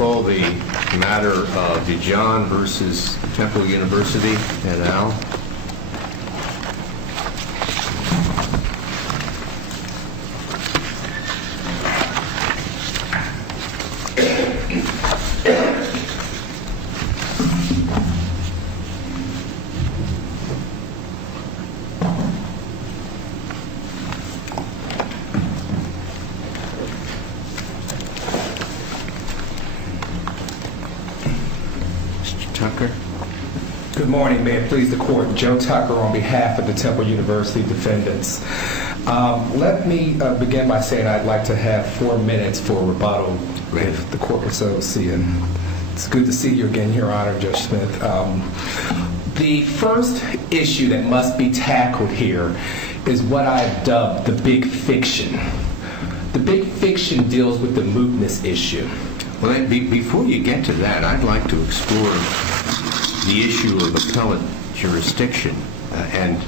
Call the matter of DeJohn versus Temple University et al. Tucker. Good morning. May it please the court. Joe Tucker on behalf of the Temple University defendants. Let me begin by saying I'd like to have 4 minutes for rebuttal if the court would so see it. It's good to see you again, Your Honor, Judge Smith. The first issue that must be tackled here is what I've dubbed the big fiction. The big fiction deals with the mootness issue. Well, before you get to that, I'd like to explore the issue of appellate jurisdiction and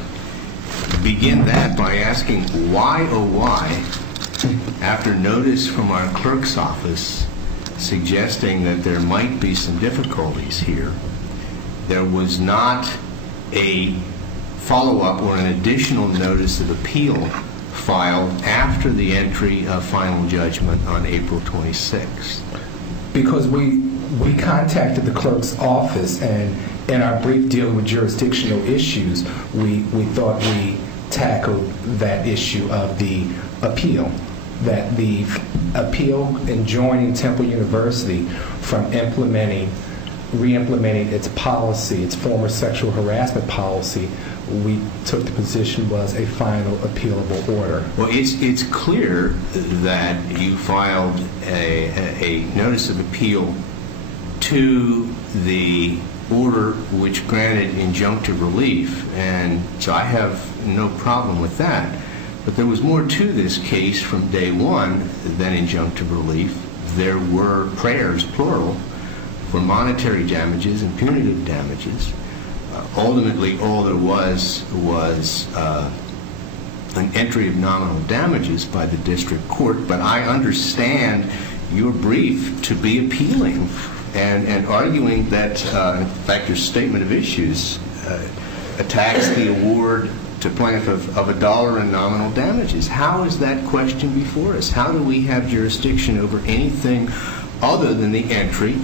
begin that by asking why, oh why, after notice from our clerk's office suggesting that there might be some difficulties here, there was not a follow-up or an additional notice of appeal filed after the entry of final judgment on April 26th. Because we contacted the clerk's office, and in our brief dealing with jurisdictional issues, we thought we tackled that issue of the appeal. That the appeal enjoining Temple University from re-implementing its policy, its former sexual harassment policy, we took the position was a final appealable order. Well, it's clear that you filed a notice of appeal to the order which granted injunctive relief, and so I have no problem with that. But there was more to this case from day one than injunctive relief. There were prayers, plural, for monetary damages and punitive damages. Ultimately, all there was an entry of nominal damages by the district court, but I understand your brief to be appealing and arguing that, in fact, your statement of issues attacks the award to plaintiff of $1 in nominal damages. How is that question before us? How do we have jurisdiction over anything other than the entry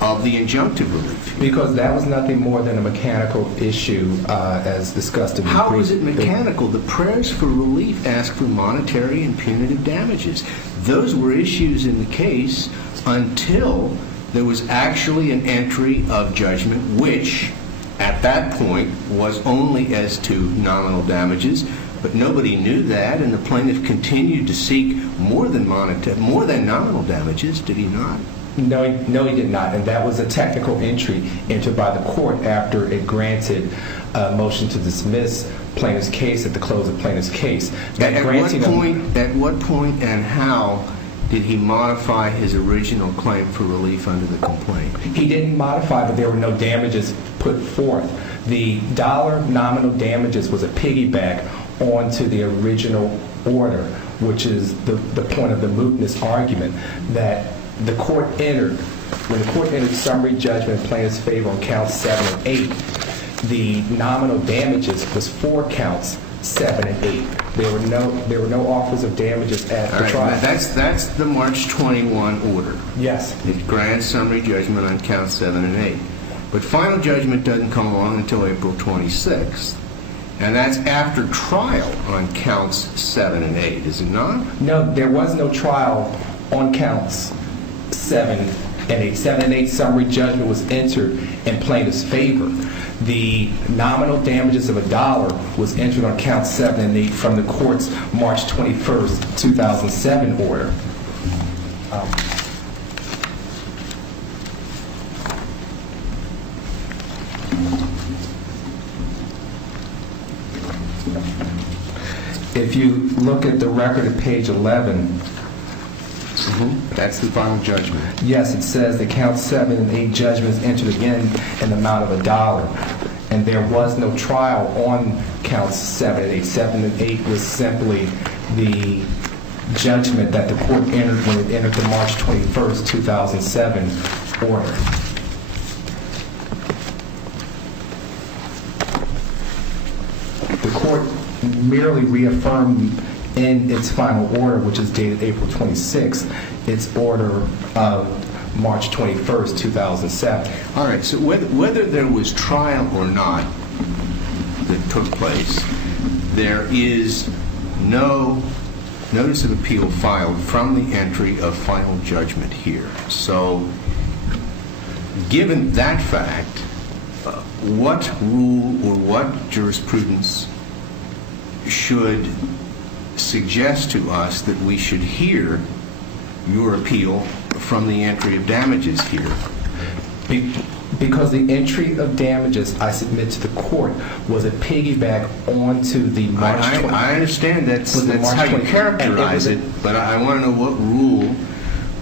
of the injunctive relief? Because that was nothing more than a mechanical issue, as discussed in the brief. How is it mechanical? The prayers for relief ask for monetary and punitive damages. Those were issues in the case until there was actually an entry of judgment, which at that point was only as to nominal damages, but nobody knew that, and the plaintiff continued to seek more than nominal damages, did he not? No, he did not, and that was a technical entry entered by the court after it granted a motion to dismiss plaintiff's case at the close of plaintiff's case. At what point and how did he modify his original claim for relief under the complaint? He didn't modify, but there were no damages put forth. The dollar nominal damages was a piggyback onto the original order, which is the point of the mootness argument, that the court entered, when the court entered summary judgment in plaintiff's favor on counts 7 and 8, the nominal damages was 4 counts, 7 and 8. There were no offers of damages at the trial. Right, that's the March 21 order. Yes. It grants summary judgment on counts 7 and 8. But final judgment doesn't come along until April 26th. And that's after trial on counts 7 and 8, is it not? No, there was no trial on counts 7 and 8. 7 and 8 summary judgment was entered in plaintiff's favor. The nominal damages of $1 was entered on counts 7 and 8 from the court's March 21st, 2007 order. If you look at the record at page 11, that's the final judgment. Yes, it says that count 7 and 8 judgments entered again in the amount of $1. And there was no trial on counts 7 and 8. 7 and 8 was simply the judgment that the court entered when it entered the March 21st, 2007 order. The court merely reaffirmed in its final order, which is dated April 26th, its order of March 21st, 2007. All right, so whether there was trial or not that took place, there is no notice of appeal filed from the entry of final judgment here. So, given that fact, what rule or what jurisprudence should suggest to us that we should hear your appeal from the entry of damages here? Because the entry of damages, I submit to the court, was a piggyback onto the March 20th. I understand that's how you characterize it, but I want to know what rule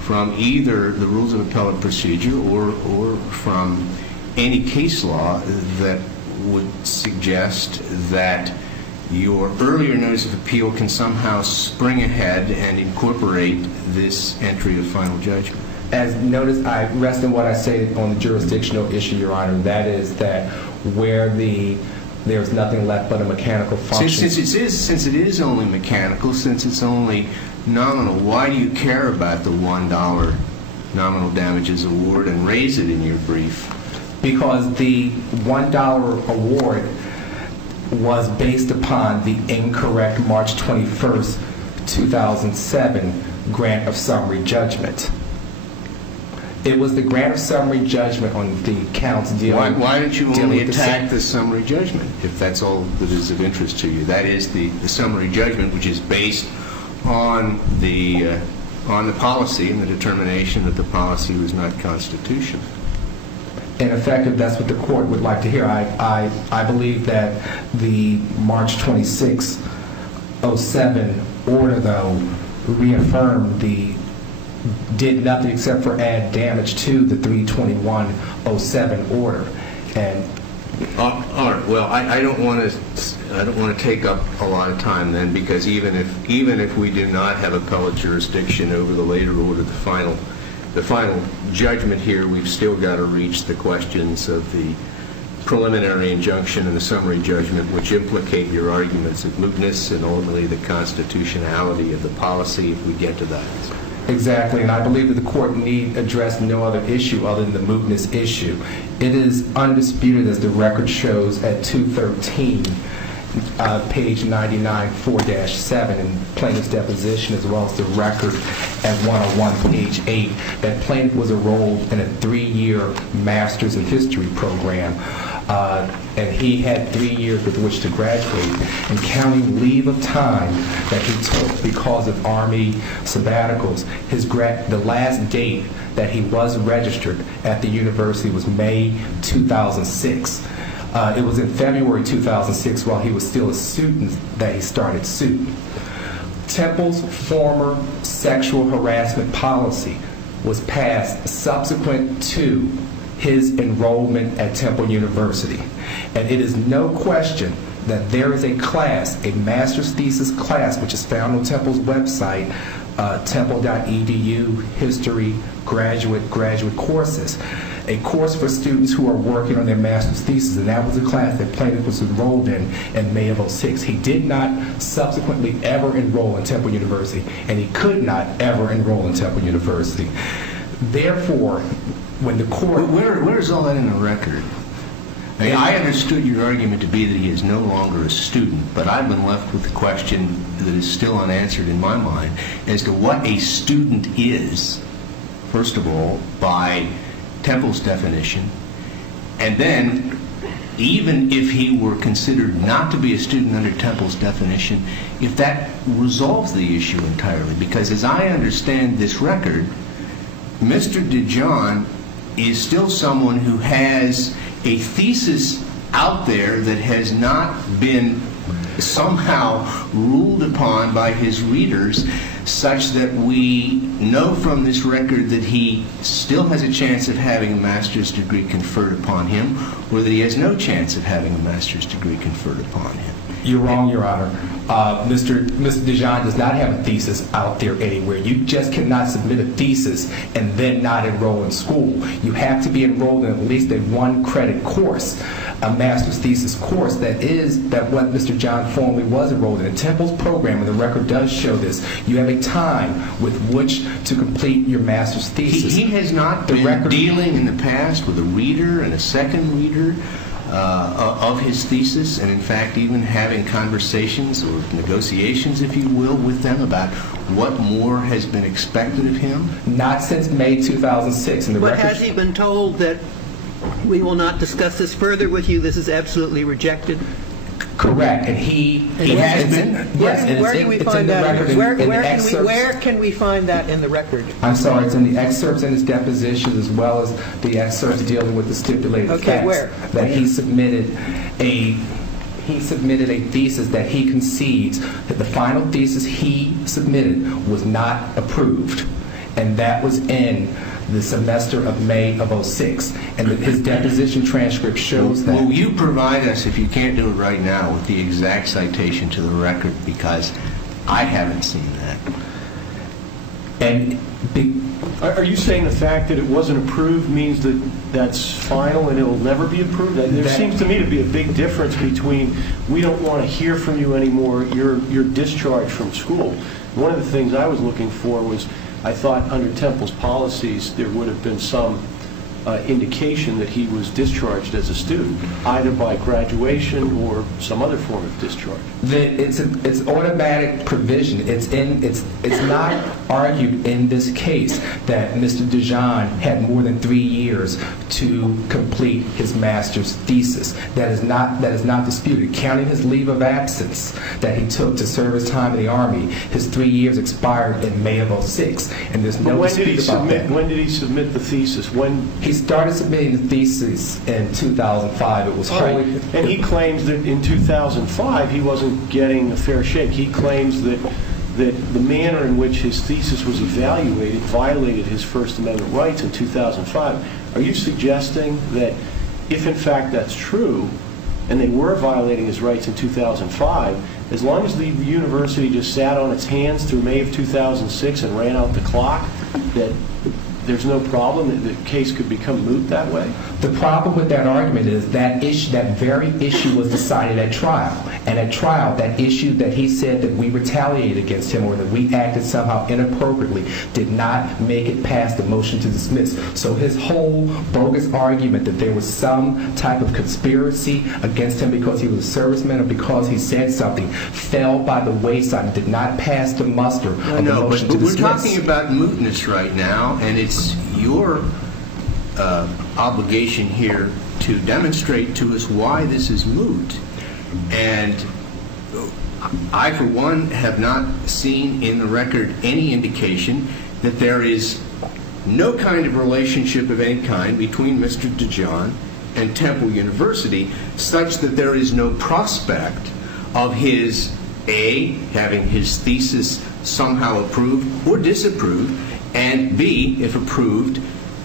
from either the rules of appellate procedure or from any case law that would suggest that your earlier notice of appeal can somehow spring ahead and incorporate this entry of final judgment. As noticed, I rest in what I say on the jurisdictional issue, Your Honor. That is that where there's nothing left but a mechanical function. Since it is only mechanical, since it's only nominal, why do you care about the $1 nominal damages award and raise it in your brief? Because the $1 award was based upon the incorrect March 21st, 2007 grant of summary judgment. It was the grant of summary judgment on the counts dealing. Why don't you only attack the summary judgment if that's all that is of interest to you? That is the summary judgment, which is based on the policy and the determination that the policy was not constitutional. In effect, if that's what the court would like to hear, I believe that the March 26, 07 order, though, reaffirmed did nothing except for add damage to the 3/21/07 order. And all right. Well, I don't want to take up a lot of time then, because even if we do not have appellate jurisdiction over the later order, the final judgment here, we've still got to reach the questions of the preliminary injunction and the summary judgment, which implicate your arguments of mootness and ultimately the constitutionality of the policy if we get to that. Exactly, and I believe that the court need address no other issue other than the mootness issue. It is undisputed, as the record shows at 213, page 99, 4-7, in plaintiff's deposition, as well as the record at 101, page 8, that plaintiff was enrolled in a 3-year Master's in History program. And he had 3 years with which to graduate, and counting leave of time that he took because of Army sabbaticals, the last date that he was registered at the university was May 2006. It was in February 2006, while he was still a student, that he started suit. Temple's former sexual harassment policy was passed subsequent to his enrollment at Temple University. And it is no question that there is a class, a master's thesis class, which is found on Temple's website, temple.edu, history, graduate courses, a course for students who are working on their master's thesis, and that was the class that plaintiff was enrolled in May of 06. He did not subsequently ever enroll in Temple University, and he could not ever enroll in Temple University. Therefore, when the court... Where is all that in the record? I understood your argument to be that he is no longer a student, but I've been left with the question that is still unanswered in my mind as to what a student is, first of all, by Temple's definition, and then even if he were considered not to be a student under Temple's definition, if that resolves the issue entirely. Because as I understand this record, Mr. DeJohn is still someone who has a thesis out there that has not been somehow ruled upon by his readers, such that we know from this record that he still has a chance of having a master's degree conferred upon him, or that he has no chance of having a master's degree conferred upon him. You're wrong, Your Honor. Mr. DeJohn does not have a thesis out there anywhere. You just cannot submit a thesis and then not enroll in school. You have to be enrolled in at least a one-credit course, a master's thesis course that what Mr. John formerly was enrolled in. Temple's program, and the record does show this, you have a time with which to complete your master's thesis. He has not been dealing in the past with a reader and a second reader of his thesis, and in fact even having conversations or negotiations, if you will, with them about what more has been expected of him? Not since May 2006. But has he been told that we will not discuss this further with you, this is absolutely rejected? Correct, and he has been. Yes, where can we find that? Where can we find that in the record? I'm sorry, it's in the excerpts in his depositions as well as the excerpts dealing with the stipulated facts. Where? That he submitted a thesis that he concedes that the final thesis he submitted was not approved, and that was in the semester of May of 06, and his deposition transcript shows that. Will you provide us, if you can't do it right now, with the exact citation to the record, because I haven't seen that. And are you saying the fact that it wasn't approved means that that's final and it will never be approved? There seems to me to be a big difference between we don't want to hear from you anymore, you're discharged from school. One of the things I was looking for was, I thought under Temple's policies there would have been some indication that he was discharged as a student, either by graduation or some other form of discharge. It's automatic provision. It's not argued in this case that Mr. DeJohn had more than 3 years to complete his master's thesis. That is not disputed. Counting his leave of absence that he took to serve his time in the Army, his 3 years expired in May of 06, and there's no dispute about that. When did he submit the thesis? When he started submitting the thesis in 2005. It was wholly. And he claims that in 2005 he wasn't getting a fair shake. He claims that the manner in which his thesis was evaluated violated his First Amendment rights in 2005. Are you suggesting that if in fact that's true, and they were violating his rights in 2005, as long as the university just sat on its hands through May of 2006 and ran out the clock, that there's no problem, that the case could become moot that way? The problem with that argument is that very issue was decided at trial. And at trial, that issue that he said that we retaliated against him or that we acted somehow inappropriately did not make it past the motion to dismiss. So his whole bogus argument that there was some type of conspiracy against him because he was a serviceman or because he said something fell by the wayside and did not pass the muster of the motion to dismiss. We're talking about mootness right now, and it's your obligation here to demonstrate to us why this is moot. And I, for one, have not seen in the record any indication that there is no kind of relationship of any kind between Mr. DeJohn and Temple University, such that there is no prospect of his, A, having his thesis somehow approved or disapproved, and B, if approved,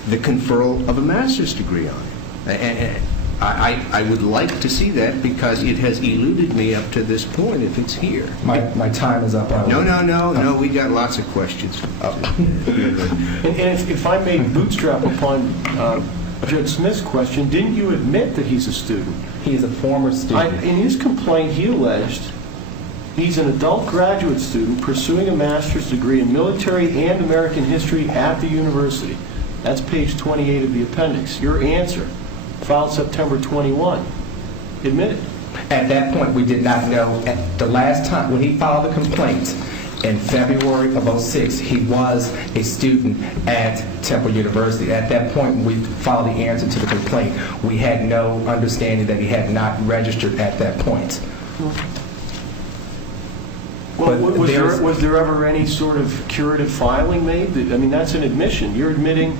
the conferral of a master's degree on it. And I would like to see that because it has eluded me up to this point if it's here. My time is up. No, we got lots of questions. And if I may bootstrap upon Judge Smith's question, didn't you admit that he's a student? He is a former student. In his complaint, he alleged he's an adult graduate student pursuing a master's degree in military and American history at the university. That's page 28 of the appendix. Your answer, filed September 21. Admit it. At that point, we did not know. At the last time, when he filed the complaint in February of 06, he was a student at Temple University. At that point, when we filed the answer to the complaint, we had no understanding that he had not registered at that point. Well, was there ever any sort of curative filing made? I mean, that's an admission. You're admitting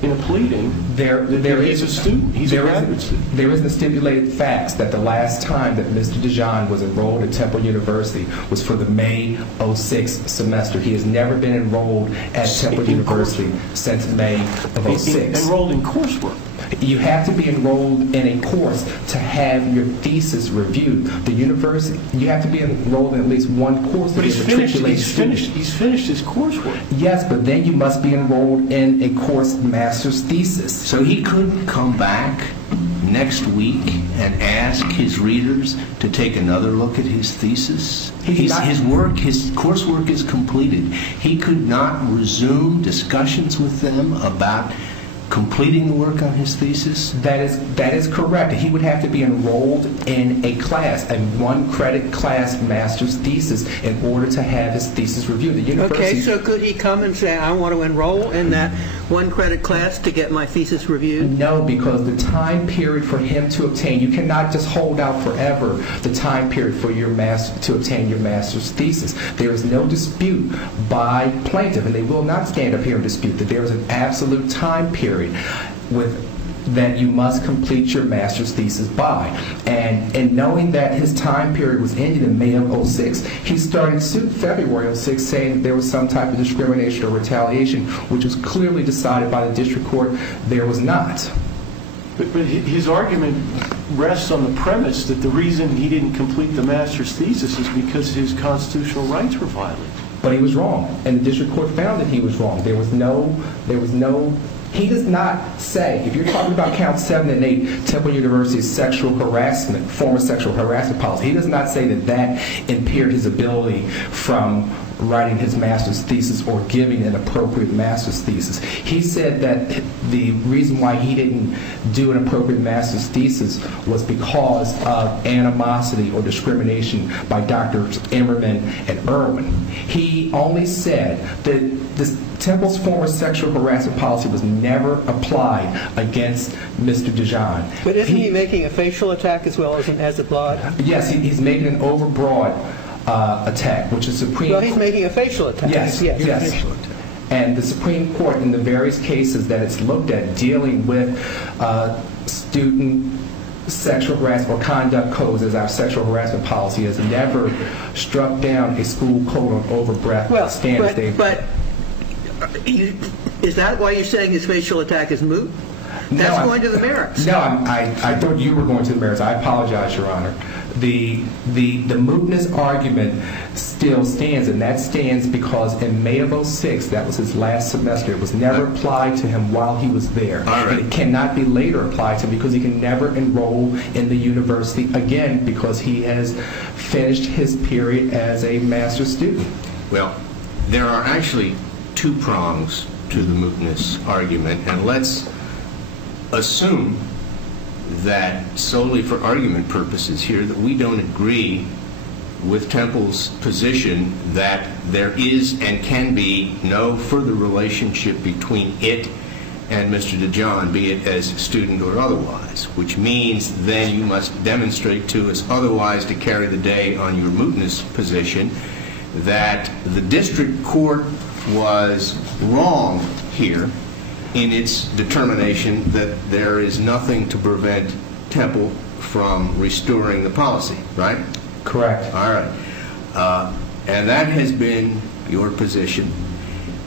in a pleading that he's a student. He's a graduate student. There is the stipulated facts that the last time that Mr. DeJohn was enrolled at Temple University was for the May 06 semester. He has never been enrolled at Temple University since May of 06. Enrolled in coursework. You have to be enrolled in a course to have your thesis reviewed. The university, you have to be enrolled in at least one course. But he's finished his coursework. Yes, but then you must be enrolled in a course master's thesis. So he couldn't come back next week and ask his readers to take another look at his thesis? His coursework is completed. He could not resume discussions with them about completing the work on his thesis? That is correct. He would have to be enrolled in a class, a one-credit class master's thesis, in order to have his thesis reviewed. The university. Okay, so could he come and say, I want to enroll in that one-credit class to get my thesis reviewed? No, because the time period for him to obtain, you cannot just hold out forever the time period for your to obtain your master's thesis. There is no dispute by plaintiff, and they will not stand up here and dispute that there is an absolute time period that you must complete your master's thesis by. And knowing that his time period was ended in May of 06, he started suit February of 06 saying that there was some type of discrimination or retaliation, which was clearly decided by the district court there was not. But his argument rests on the premise that the reason he didn't complete the master's thesis is because his constitutional rights were violated. But he was wrong, and the district court found that he was wrong. He does not say, if you're talking about counts 7 and 8, Temple University's sexual harassment, former sexual harassment policy, he does not say that that impaired his ability from writing his master's thesis or giving an appropriate master's thesis. He said that the reason why he didn't do an appropriate master's thesis was because of animosity or discrimination by Drs. Emmerman and Irwin. He only said that Temple's former sexual harassment policy was never applied against Mr. DeJohn. But isn't he making a facial attack as well as a broad? Yes, he's making an overbroad attack, which is Supreme Court. Well, he's making a facial attack. Yes. Facial attack. And the Supreme Court, in the various cases that it's looked at dealing with student sexual harassment or conduct codes as our sexual harassment policy, has never struck down a school code on overbreadth standards. But is that why you're saying his facial attack is moot? That's going to the merits. No, I thought you were going to the merits. I apologize, Your Honor. The mootness argument still stands, and that stands because in May of 06, that was his last semester, it was never applied to him while he was there. And it cannot be later applied to him because he can never enroll in the university again because he has finished his period as a master's student. Well, there are actually two prongs to the mootness argument, and let's assume that solely for argument purposes here that we don't agree with Temple's position that there is and can be no further relationship between it and Mr. DeJohn, be it as student or otherwise, which means then you must demonstrate to us otherwise to carry the day on your mootness position that the district court was wrong here in its determination that there is nothing to prevent Temple from restoring the policy, right? Correct. All right. And that has been your position.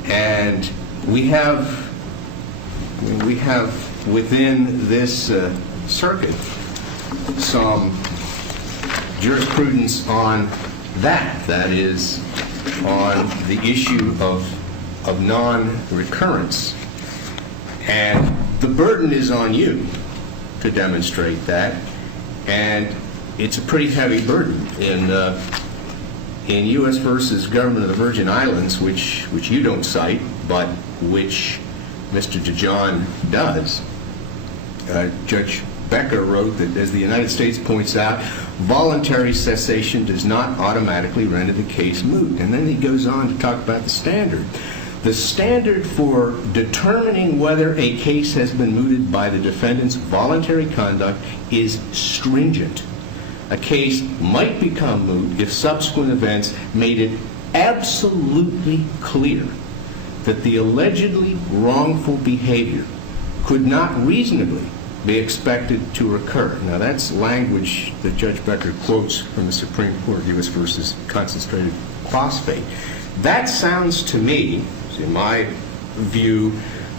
And we have within this circuit some jurisprudence on that. That is on the issue of non-recurrence. And the burden is on you to demonstrate that, and it's a pretty heavy burden. In U.S. versus Government of the Virgin Islands, which you don't cite, but which Mr. DeJohn does, Judge Becker wrote that, as the United States points out, voluntary cessation does not automatically render the case moot. And then he goes on to talk about the standard. The standard for determining whether a case has been mooted by the defendant's voluntary conduct is stringent. A case might become moot if subsequent events made it absolutely clear that the allegedly wrongful behavior could not reasonably be expected to recur. Now, that's language that Judge Becker quotes from the Supreme Court, U.S. versus concentrated phosphate. That sounds to me, in my view,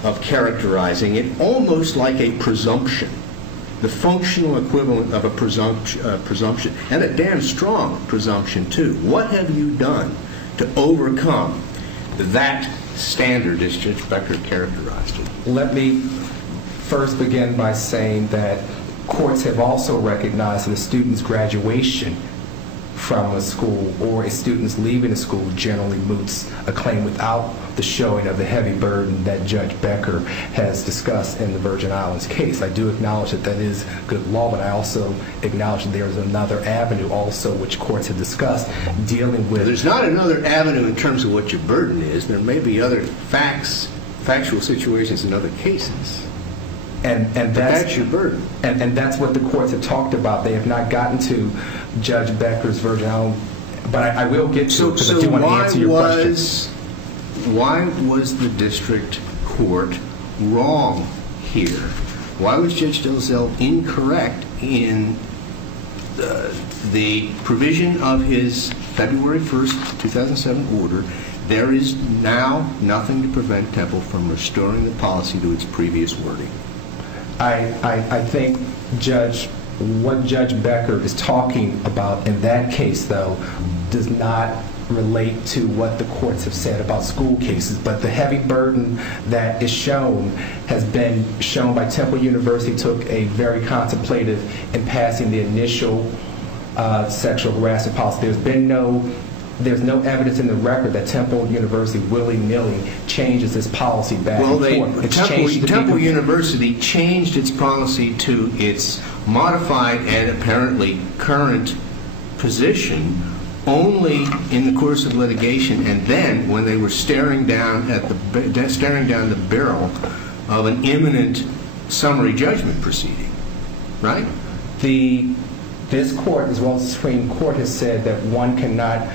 of characterizing it almost like a presumption, the functional equivalent of a presumption, and a damn strong presumption, too. What have you done to overcome that standard as Judge Becker characterized it? Let me first begin by saying that courts have also recognized that a student's graduation from a school or a student's leaving a school generally moots a claim without the showing of the heavy burden that Judge Becker has discussed in the Virgin Islands case. I do acknowledge that that is good law, but I also acknowledge that there is another avenue also which courts have discussed dealing with... There's not another avenue in terms of what your burden is. There may be other factual situations in other cases. And that's your burden. And that's what the courts have talked about. They have not gotten to Judge Becker's Virgin Islands, but I will get to it because I do want to answer your question. Why was the district court wrong here? Why was Judge Dalzell incorrect in the provision of his February 1st, 2007 order? There is now nothing to prevent Temple from restoring the policy to its previous wording. I think, Judge, what Judge Becker is talking about in that case, though, does not relate to what the courts have said about school cases. But the heavy burden that is shown has been shown by Temple University, took a very contemplative in passing the initial sexual harassment policy. There's no evidence in the record that Temple University willy-nilly changes its policy back and forth. Temple University changed its policy to its modified and apparently current position only in the course of litigation, and then when they were staring down the barrel of an imminent summary judgment proceeding, right? This court, as well as the Supreme Court, has said that one cannot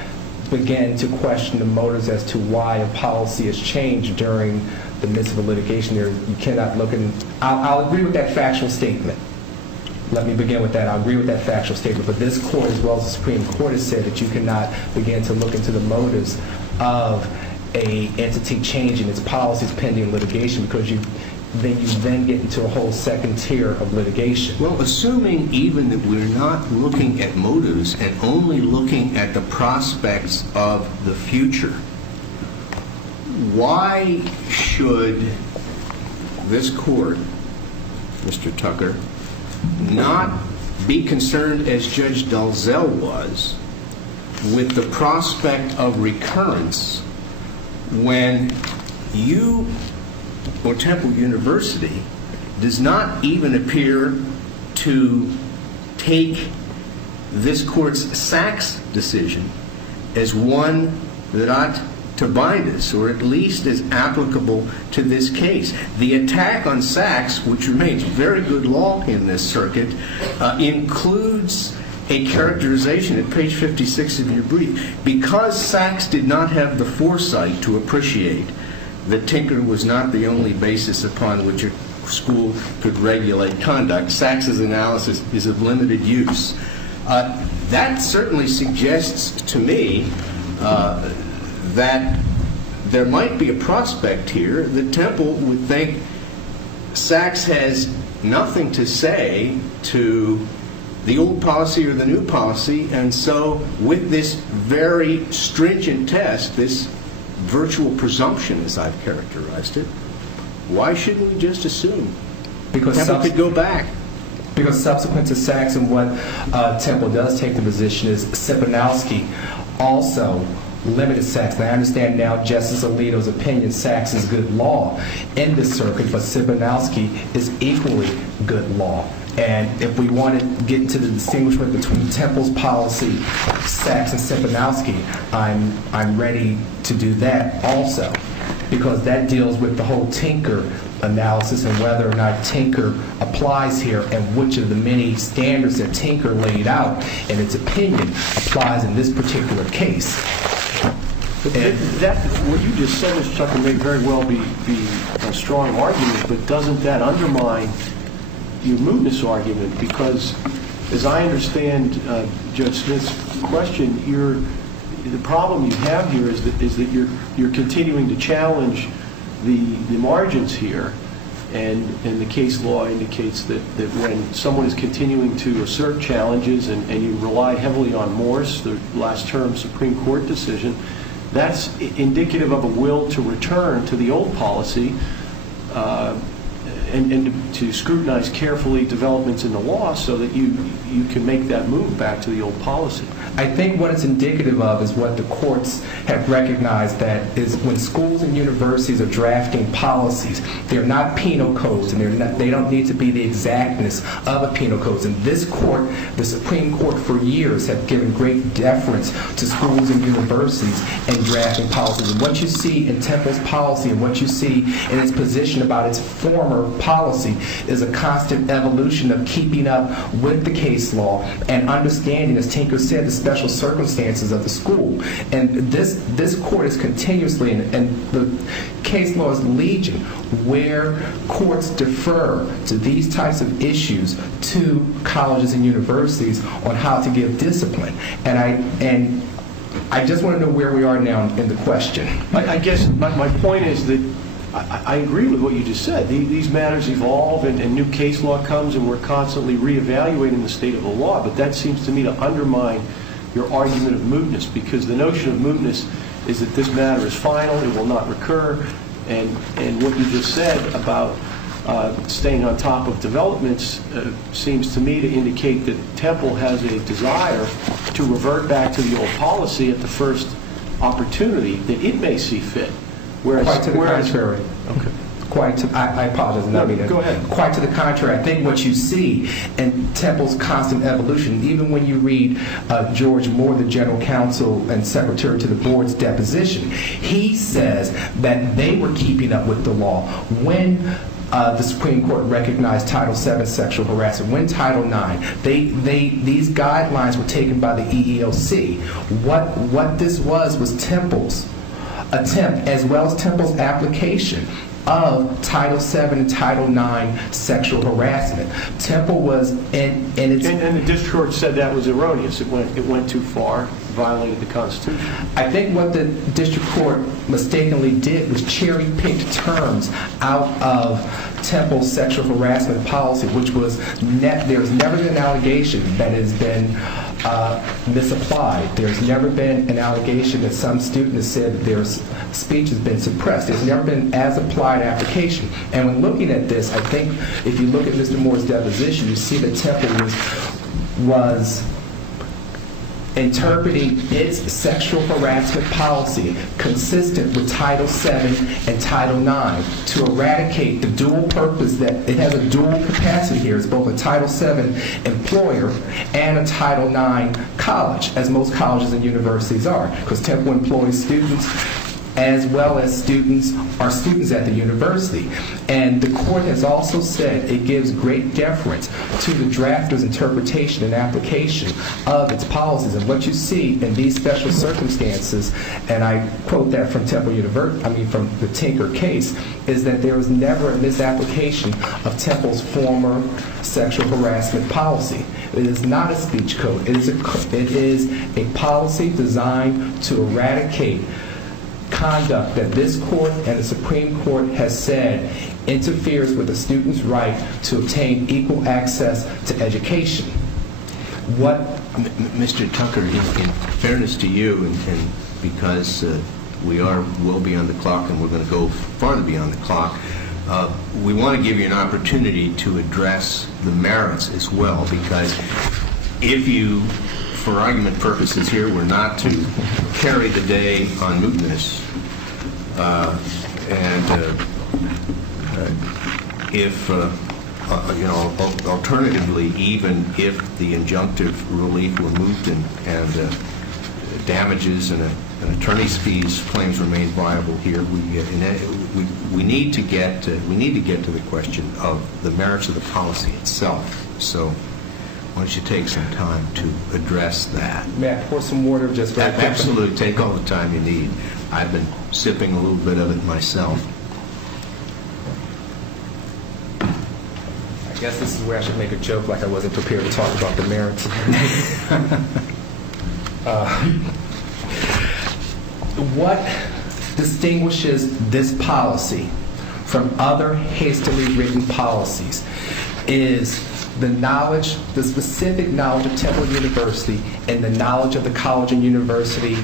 begin to question the motives as to why a policy has changed during the midst of a litigation. You cannot look in. I'll agree with that factual statement. Let me begin with that. I agree with that factual statement. But this court, as well as the Supreme Court, has said that you cannot begin to look into the motives of a entity changing its policies pending litigation, because you then get into a whole second tier of litigation. Well, assuming even that we're not looking at motives and only looking at the prospects of the future, why should this court, Mr. Tucker, not be concerned, as Judge Dalzell was, with the prospect of recurrence when you or Temple University does not even appear to take this court's Sachs decision as one that ought to bind us, or at least as applicable to this case. The attack on Sachs, which remains very good law in this circuit, includes a characterization at page 56 of your brief. Because Sachs did not have the foresight to appreciate that Tinker was not the only basis upon which a school could regulate conduct, Sachs's analysis is of limited use. That certainly suggests to me that there might be a prospect here that Temple would think Sachs has nothing to say to the old policy or the new policy, and so with this very stringent test, this virtual presumption, as I've characterized it, why shouldn't we just assume Temple could go back? Because subsequent to Sachs, and what Temple does take the position is Sipanowski also limited Sachs. And I understand now Justice Alito's opinion, Sachs is good law in this circuit, but Sipanowski is equally good law. And if we want to get into the distinguishment between Temple's policy, Sachs and Sipanowski, I'm ready to do that also, because that deals with the whole Tinker analysis and whether or not Tinker applies here, and which of the many standards that Tinker laid out in its opinion applies in this particular case. What you just said, Mr. Tucker, may very well be a strong argument, but doesn't that undermine your mootness argument? Because, as I understand Judge Smith's question, the problem you have here is that you're continuing to challenge the margins here, and the case law indicates that when someone is continuing to assert challenges and you rely heavily on Morse, the last term Supreme Court decision, that's indicative of a will to return to the old policy and to scrutinize carefully developments in the law so that you can make that move back to the old policy. I think what it's indicative of is what the courts have recognized, that is when schools and universities are drafting policies, they're not penal codes, and they don't need to be the exactness of a penal code. And this court, the Supreme Court, for years have given great deference to schools and universities in drafting policies. And what you see in Temple's policy and what you see in its position about its former policy is a constant evolution of keeping up with the case law and understanding, as Tinker said, the special circumstances of the school. And this court is continuously, and the case law is legion, where courts defer to these types of issues to colleges and universities on how to give discipline. And I just want to know where we are now in the question. I guess my point is that I agree with what you just said. These matters evolve and new case law comes, and we're constantly reevaluating the state of the law, but that seems to me to undermine your argument of mootness, because the notion of mootness is that this matter is final, it will not recur, and what you just said about staying on top of developments seems to me to indicate that Temple has a desire to revert back to the old policy at the first opportunity that it may see fit. Quite to the contrary. Okay. I apologize. No, go ahead. Quite to the contrary. I think what you see in Temple's constant evolution, even when you read George Moore, the general counsel and secretary to the board's deposition, he says that they were keeping up with the law when the Supreme Court recognized Title VII sexual harassment, when Title IX. These guidelines were taken by the EEOC. What this was Temple's attempt, as well as Temple's application of Title VII and Title IX sexual harassment. Temple was in its... And the district court said that was erroneous. It went too far, violated the Constitution. I think what the district court mistakenly did was cherry-picked terms out of Temple's sexual harassment policy, which was there's never been an allegation that has been misapplied. There's never been an allegation that some student has said that their speech has been suppressed. There's never been an as-applied application. And when looking at this, I think if you look at Mr. Moore's deposition, you see that Temple was interpreting its sexual harassment policy consistent with Title VII and Title IX to eradicate the dual purpose that it has a dual capacity here. It's both a Title VII employer and a Title IX college, as most colleges and universities are, because Temple employs students as well as students at the university. And the court has also said it gives great deference to the drafter's interpretation and application of its policies. And what you see in these special circumstances, and I quote that from from the Tinker case, is that there was never a misapplication of Temple's former sexual harassment policy. It is not a speech code. It is a policy designed to eradicate conduct that this court and the Supreme Court has said interferes with a student's right to obtain equal access to education. Mr. Tucker, in fairness to you, and because we are well beyond the clock and we're going to go farther beyond the clock, we want to give you an opportunity to address the merits as well, because if you, for argument purposes here, were not to carry the day on mootness, alternatively, even if the injunctive relief were moved and damages and attorney's fees claims remain viable here, we need to get to the question of the merits of the policy itself. So why don't you take some time to address that? May I pour some water just very quickly? Absolutely. Take all the time you need. I've been sipping a little bit of it myself. I guess this is where I should make a joke like I wasn't prepared to talk about the merits. distinguishes this policy from other hastily written policies is the knowledge, the specific knowledge of Temple University and the knowledge of the college and university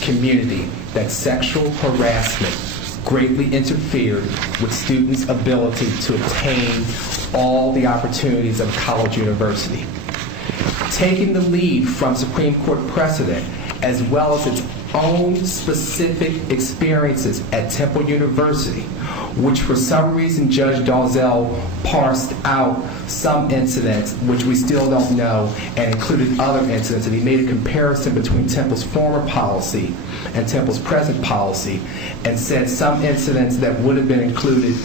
community that sexual harassment greatly interfered with students' ability to obtain all the opportunities of college university. Taking the lead from Supreme Court precedent, as well as its own specific experiences at Temple University, which for some reason Judge Dalzell parsed out some incidents, which we still don't know, and included other incidents, and he made a comparison between Temple's former policy and Temple's present policy, and said some incidents that would have been included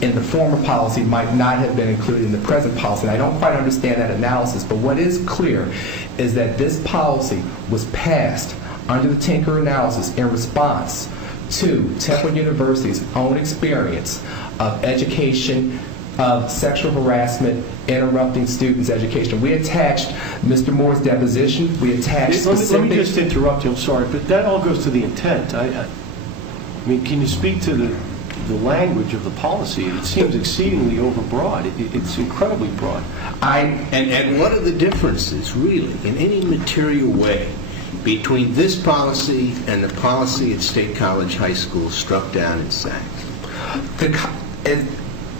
in the former policy might not have been included in the present policy. And I don't quite understand that analysis, but what is clear is that this policy was passed under the Tinker analysis in response to Temple University's own experience of education, of sexual harassment, interrupting students' education. We attached Mr. Moore's deposition. We attached specific... Let me just interrupt you, I'm sorry, but that all goes to the intent. I mean, can you speak to the language of the policy? It seems exceedingly overbroad. It's incredibly broad. And what are the differences, really, in any material way, between this policy and the policy at State College High School struck down in Sachs?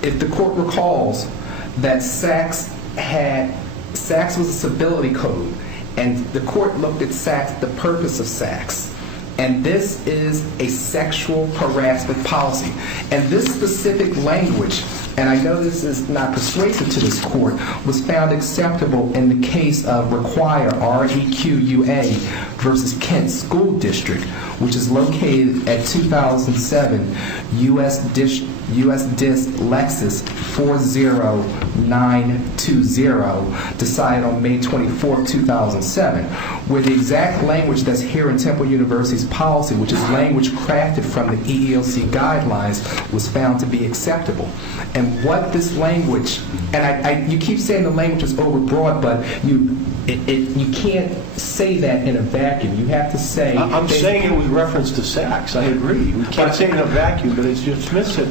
If the court recalls that Sachs was a civility code, and the court looked at Sachs, the purpose of Sachs, and this is a sexual harassment policy. And this specific language, and I know this is not persuasive to this court, was found acceptable in the case of Require, R-E-Q-U-A, versus Kent School District, which is located at 2007 U.S. Dist. Lexus 40920, decided on May 24, 2007, where the exact language that's here in Temple University's policy, which is language crafted from the EEOC guidelines, was found to be acceptable. And what this language, and you keep saying the language is overbroad, but you can't say that in a vacuum. You have to say... I'm saying it with reference to Sachs. I agree. We can't say it in a vacuum, but as Judge Smith said,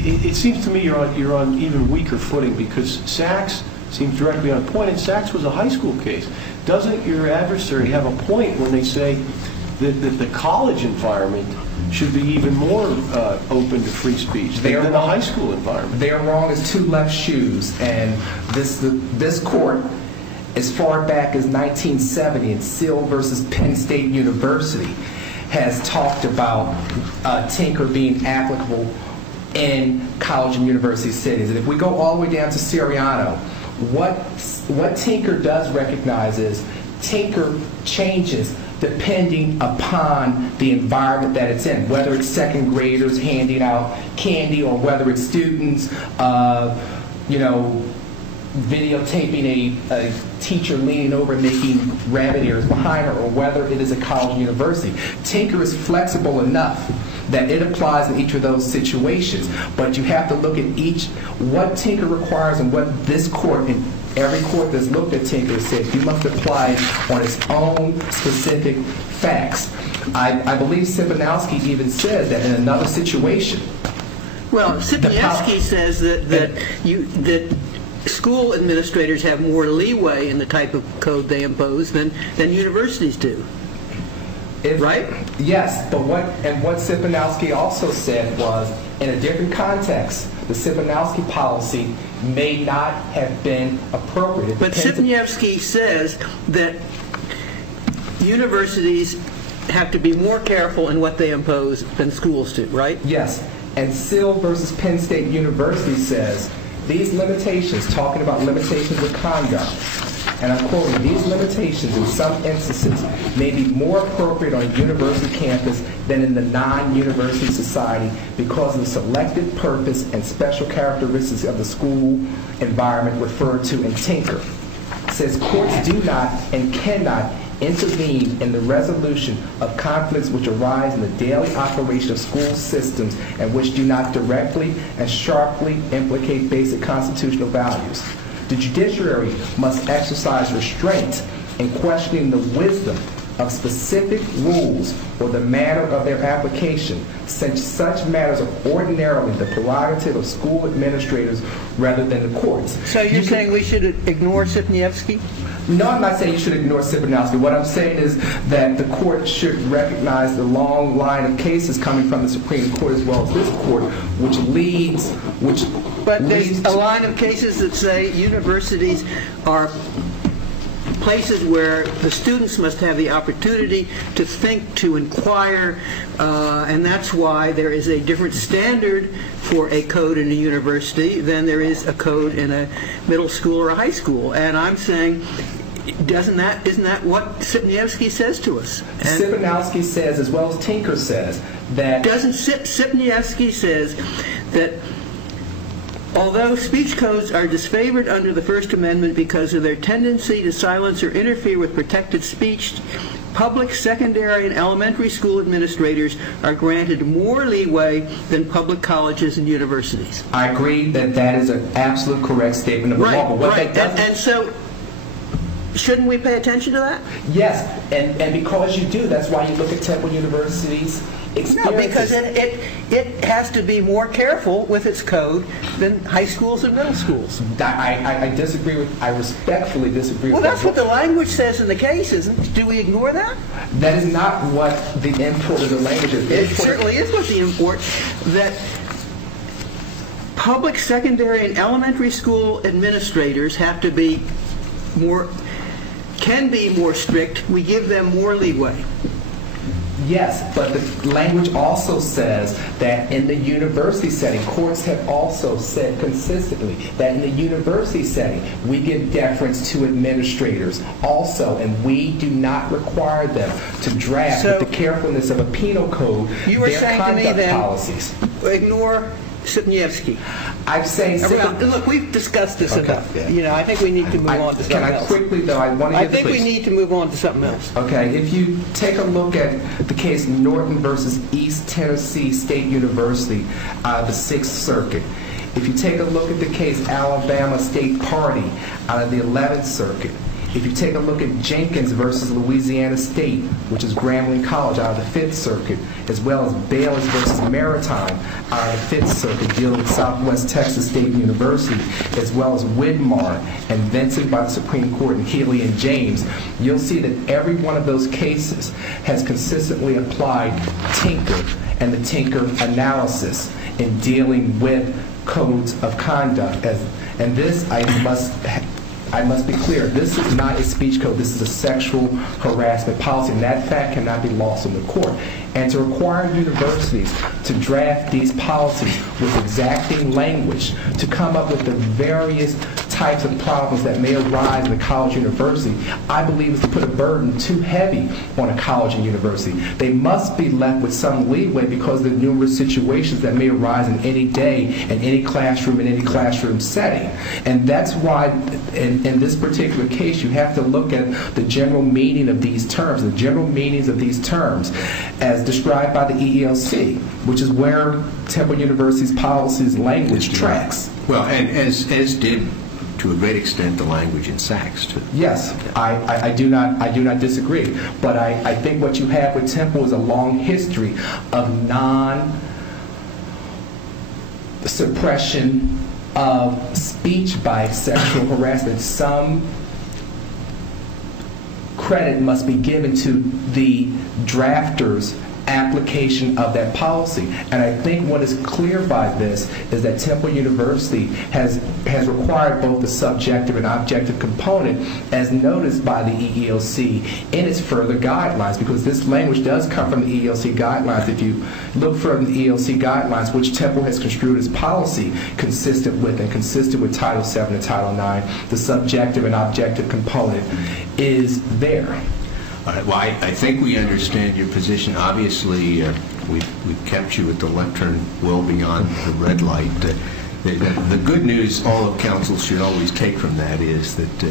it seems to me you're on even weaker footing, because Sachs seems directly on point, and Sachs was a high school case. Doesn't your adversary have a point when they say that the college environment should be even more open to free speech than the high school environment? They are wrong as two left shoes, and this court, as far back as 1970 in Sill versus Penn State University, has talked about Tinker being applicable in college and university settings. And if we go all the way down to Siriano, what Tinker does recognize is Tinker changes depending upon the environment that it's in, whether it's second graders handing out candy, or whether it's students, videotaping a teacher leaning over and making rabbit ears behind her, or whether it is a college and university. Tinker is flexible enough that it applies in each of those situations, but you have to look at what Tinker requires, and what this court and every court that's looked at Tinker said you must apply it on its own specific facts. I believe Sipanowski even says that in another situation. Well, Sipanowski says that school administrators have more leeway in the type of code they impose than universities do. Right? Yes, but what Sipanowski also said was, in a different context, the Sipanowski policy may not have been appropriate. But Sipanowski says that universities have to be more careful in what they impose than schools do, right? Yes, and Sill versus Penn State University says these limitations, talking about limitations of conduct, and I'm quoting, these limitations in some instances may be more appropriate on a university campus than in the non-university society because of the selected purpose and special characteristics of the school environment referred to in Tinker. It says courts do not and cannot intervene in the resolution of conflicts which arise in the daily operation of school systems and which do not directly and sharply implicate basic constitutional values. The judiciary must exercise restraint in questioning the wisdom of specific rules or the manner of their application, since such matters are ordinarily the prerogative of school administrators rather than the courts. So you're saying we should ignore Sipniewski? No, I'm not saying you should ignore Sipniewski. What I'm saying is that the court should recognize the long line of cases coming from the Supreme Court as well as this court, which leads. But there's a line of cases that say universities are places where the students must have the opportunity to think, to inquire, and that's why there is a different standard for a code in a university than there is a code in a middle school or a high school. And I'm saying, isn't that what Sipniewski says to us? And Sipniewski says, as well as Tinker says, that... Doesn't Sipniewski says that although speech codes are disfavored under the First Amendment because of their tendency to silence or interfere with protected speech, public secondary and elementary school administrators are granted more leeway than public colleges and universities. I agree that that is an absolute correct statement of the law. But what and so shouldn't we pay attention to that? Yes, and because you do, that's why you look at Temple University's experiences. No, because it has to be more careful with its code than high schools and middle schools. I disagree with, I respectfully disagree with that. Well, that's what the language says in the case, isn't it? Do we ignore that? That is not what the import of the language is. It certainly is what the import, that public secondary and elementary school administrators have to be more, can be more strict. We give them more leeway. Yes, but the language also says that in the university setting, courts have also said consistently that in the university setting, we give deference to administrators also, and we do not require them to draft with the carefulness of a penal code their conduct policies. Ignore Sipniewski. I'm saying... Look, we've discussed this enough. Yeah. You know, I think we need to move on to something else. Can I quickly, though, I want to... I think we need to move on to something else. Okay, if you take a look at the case Norton versus East Tennessee State University, the Sixth Circuit. If you take a look at the case Alabama State Party out of the 11th Circuit. If you take a look at Jenkins versus Louisiana State, which is Grambling College out of the 5th Circuit, as well as Bayless versus Maritime out of the 5th Circuit, dealing with Southwest Texas State University, as well as Widmar and Vincent by the Supreme Court and Healy and James, you'll see that every one of those cases has consistently applied Tinker and the Tinker analysis in dealing with codes of conduct. And this, I must be clear, this is not a speech code, this is a sexual harassment policy, and that fact cannot be lost on the court. And to require universities to draft these policies with exacting language to come up with the various types of problems that may arise in a college university, I believe is to put a burden too heavy on a college and university. They must be left with some leeway because of the numerous situations that may arise in any day, in any classroom, in any classroom setting. And that's why in this particular case you have to look at the general meaning of these terms, the general meanings of these terms as described by the EEOC, which is where Temple University's policies language tracks. Well, and as did to a great extent the language in Sachs too. Yes, I do not disagree. But I think what you have with Temple is a long history of non-suppression of speech by sexual harassment. Some credit must be given to the drafters' application of that policy. And I think what is clear by this is that Temple University has required both the subjective and objective component as noticed by the EEOC in its further guidelines, because this language does come from the EEOC guidelines. If you look from the EEOC guidelines, which Temple has construed as policy consistent with Title VII and Title IX, the subjective and objective component is there. All right. Well, I think we understand your position. Obviously, we've kept you at the lectern well beyond the red light. The good news all of counsel should always take from that is that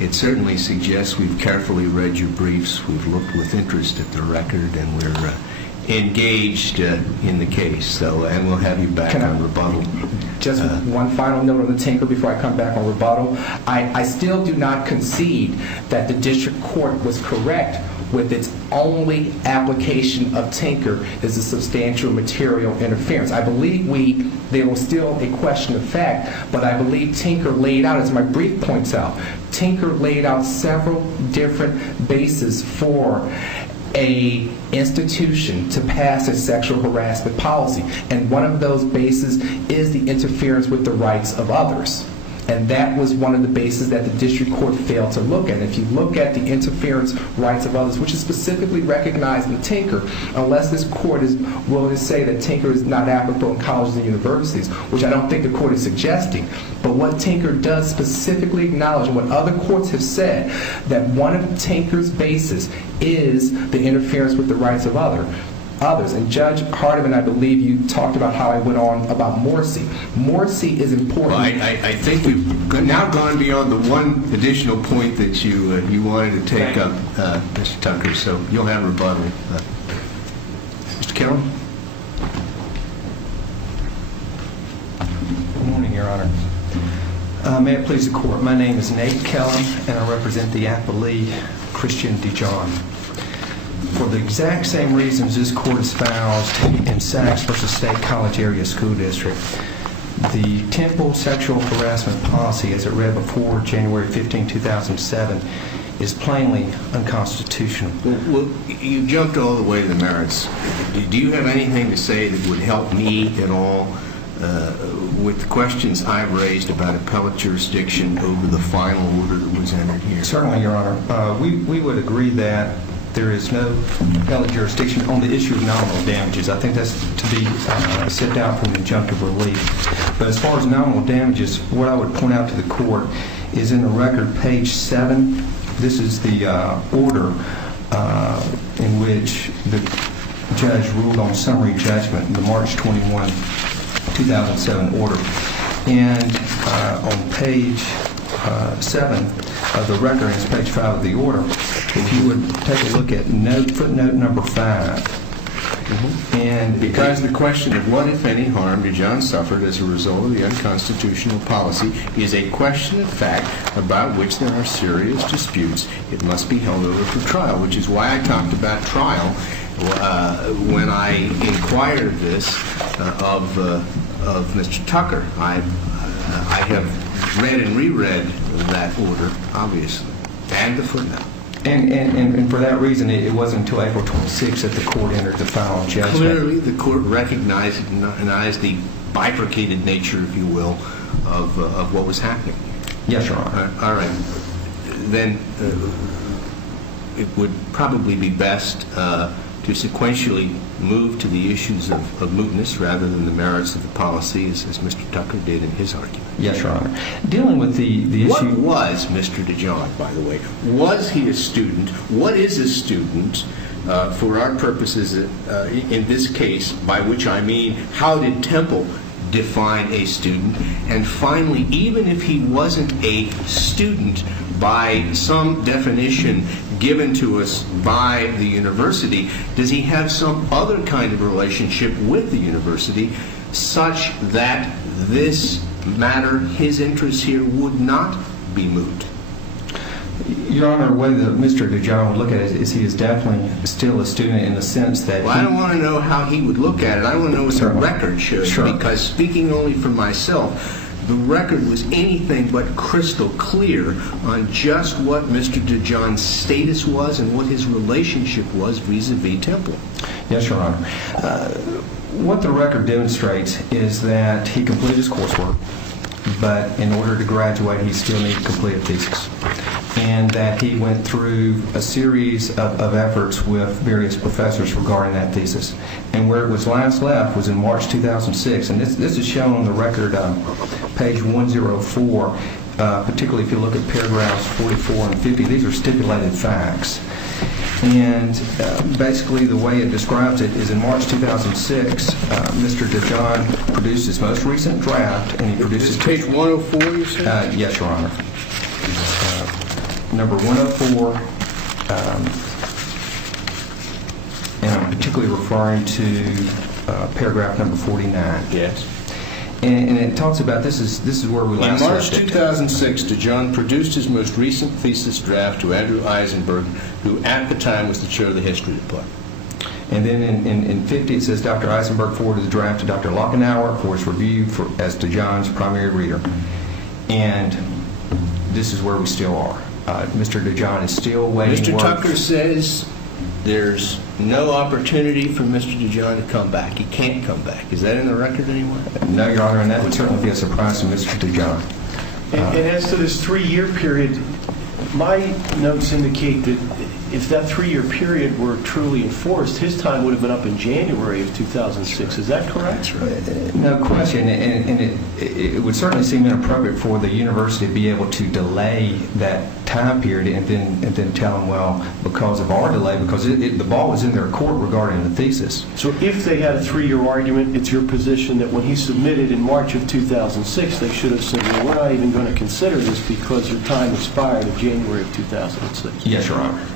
it certainly suggests we've carefully read your briefs, we've looked with interest at the record, and we're engaged in the case. So, and we'll have you back on rebuttal. Just one final note on the Tinker before I come back on rebuttal. I still do not concede that the district court was correct with its only application of Tinker is a substantial material interference. I believe there was still a question of fact, but I believe Tinker laid out, as my brief points out, Tinker laid out several different bases for a institution to pass a sexual harassment policy. And one of those bases is the interference with the rights of others. And that was one of the bases that the district court failed to look at. If you look at the interference rights of others, which is specifically recognized in Tinker, unless this court is willing to say that Tinker is not applicable in colleges and universities, which I don't think the court is suggesting, but what Tinker does specifically acknowledge, and what other courts have said, that one of Tinker's bases is the interference with the rights of others. And Judge Hardiman, I believe you talked about how I went on about Morrissey. Morrissey is important. Well, I think you've now gone beyond the one additional point that you wanted to take up, Mr. Tucker, so you'll have rebuttal. Mr. Kellum? Good morning, Your Honor. May it please the Court, my name is Nate Kellum, and I represent the appellee, Christian DeJohn. For the exact same reasons this court espoused in Sachs v. State College Area School District, the Temple sexual harassment policy, as it read before January 15, 2007, is plainly unconstitutional. Well, you jumped all the way to the merits. Do you have anything to say that would help me at all with the questions I've raised about appellate jurisdiction over the final order that was entered here? Certainly, Your Honor. We would agree that there is no appellate jurisdiction on the issue of nominal damages. I think that's to be set down from injunctive relief. But as far as nominal damages, what I would point out to the court is in the record, page 7. This is the order in which the judge ruled on summary judgment, the March 21, 2007 order. And on page 7 of the record, it's page 5 of the order, if you would take a look at footnote number 5. And because the question of what, if any, harm DeJohn suffered as a result of the unconstitutional policy is a question of fact about which there are serious disputes, it must be held over for trial, which is why I talked about trial when I inquired this of Mr. Tucker. I have read and reread that order, obviously, and the footnote. And for that reason, it wasn't until April 26 that the court entered the final judgment. Clearly, the court recognized the bifurcated nature, if you will, of what was happening. Yes, Your Honor. All right. Then it would probably be best to sequentially move to the issues of mootness rather than the merits of the policy, as Mr. Tucker did in his argument. Yes, Your Honor. Dealing with the issue... What was Mr. DeJohn, by the way? Was he a student? What is a student for our purposes in this case, by which I mean how did Temple define a student? And finally, even if he wasn't a student by some definition given to us by the university, does he have some other kind of relationship with the university such that this matter, his interests here, would not be moot? Your Honor, the way that Mr. DeJohn would look at it is he is definitely still a student in the sense that... Well, I don't want to know how he would look at it. I want to know what the record shows. Sure. Because speaking only for myself, the record was anything but crystal clear on just what Mr. DeJohn's status was and what his relationship was vis-a-vis Temple. Yes, Your Honor. What the record demonstrates is that he completed his coursework, but in order to graduate, he still needed to complete a thesis. And that he went through a series of efforts with various professors regarding that thesis. And where it was last left was in March 2006. And this is shown on the record, page 104, particularly if you look at paragraphs 44 and 50. These are stipulated facts. And basically the way it describes it is in March 2006, Mr. DeJohn produced his most recent draft, and he produced... Is this page 104, you said? Yes, Your Honor. Number 104, and I'm particularly referring to paragraph number 49. Yes. And it talks about this is where we last In March left it. 2006, DeJohn produced his most recent thesis draft to Andrew Eisenberg, who at the time was the chair of the history department. And then in 50 it says Dr. Eisenberg forwarded the draft to Dr. Lockenauer for his review as DeJohn's primary reader. And this is where we still are. Mr. DeJohn is still waiting. Mr. Tucker says there's no opportunity for Mr. DeJohn to come back. He can't come back. Is that in the record anywhere? No, Your Honor, and that would certainly be a surprise to Mr. DeJohn. And as to this 3-year period, my notes indicate that if that 3-year period were truly enforced, his time would have been up in January of 2006. Is that correct? No question, and it would certainly seem inappropriate for the university to be able to delay that time period and then tell them, well, because of our delay, because the ball was in their court regarding the thesis. So if they had a 3-year argument, it's your position that when he submitted in March of 2006, they should have said, well, we're not even going to consider this because your time expired in January of 2006. Yes, Your Honor.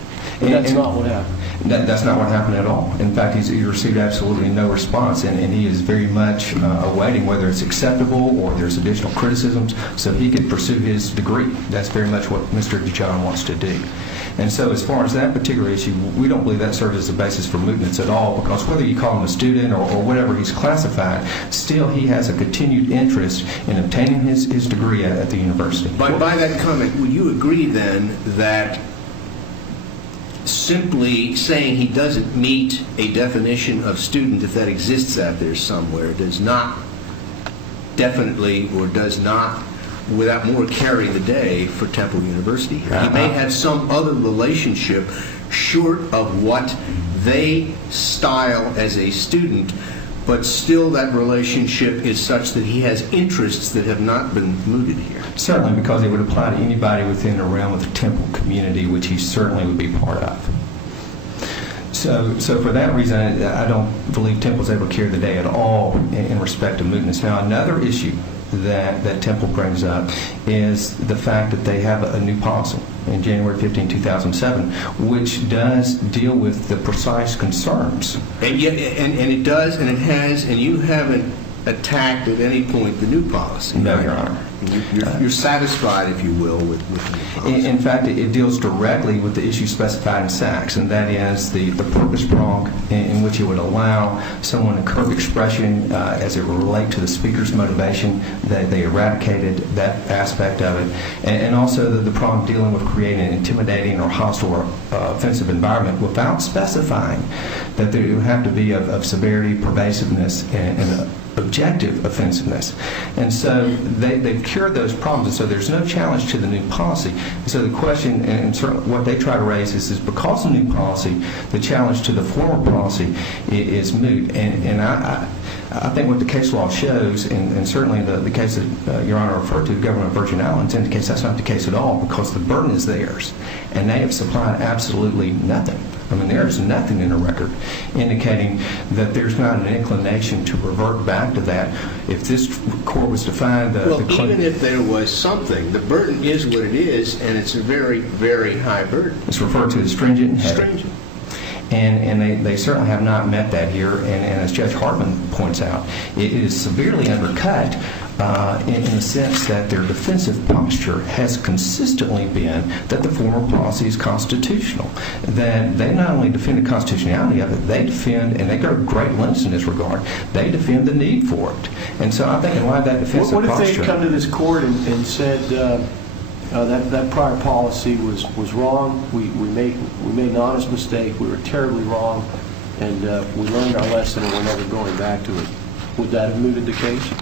And that's not what happened. That's not what happened at all. In fact, he received absolutely no response, and he is very much awaiting whether it's acceptable or there's additional criticisms so he could pursue his degree. That's very much what Mr. DeJohn wants to do. And so as far as that particular issue, we don't believe that serves as a basis for mootness at all, because whether you call him a student or whatever he's classified, still he has a continued interest in obtaining his degree at the university. By that comment, would you agree then that simply saying he doesn't meet a definition of student, if that exists out there somewhere, does not definitely or does not, without more carry the day for Temple University? He may have some other relationship short of what they style as a student, but still that relationship is such that he has interests that have not been mooted here. Certainly, because it would apply to anybody within the realm of the Temple community, which he certainly would be part of. So for that reason, I don't believe Temple's able to carry the day at all in respect to mootness. Now, another issue that Temple brings up is the fact that they have a new policy in January 15, 2007, which does deal with the precise concerns. And it does, and it has, and you haven't attacked at any point the new policy. No, Your Honor. You're satisfied, if you will, with the new policy. In fact, it deals directly with the issue specified in Sachs, and that is the purpose prong in which it would allow someone to curb expression as it would relate to the speaker's motivation, that they eradicated that aspect of it, and also the prong dealing with creating an intimidating or hostile or offensive environment without specifying that there would have to be of severity, pervasiveness, and objective offensiveness. And so they've cured those problems, and so there's no challenge to the new policy. And so the question, and certainly what they try to raise is because of the new policy, the challenge to the former policy is moot. And I think what the case law shows, and certainly the case that Your Honor referred to, the government of Virgin Islands, indicates that's not the case at all, because the burden is theirs, and they have supplied absolutely nothing. I mean, there is nothing in the record indicating that there's not an inclination to revert back to that. If this court was to find even if there was something, the burden is what it is, and it's a very, very high burden. It's referred to as stringent and heavy. Stringent. And they certainly have not met that here, and as Judge Hartman points out, it is severely undercut in the sense that their defensive posture has consistently been that the former policy is constitutional. That they not only defend the constitutionality of it, they defend, and they go to great lengths in this regard, they defend the need for it. And so I think in light of that defensive posture... What if they had come to this court and said that prior policy was wrong, we made an honest mistake, we were terribly wrong, and we learned our lesson and we're never going back to it? Would that have mooted the case?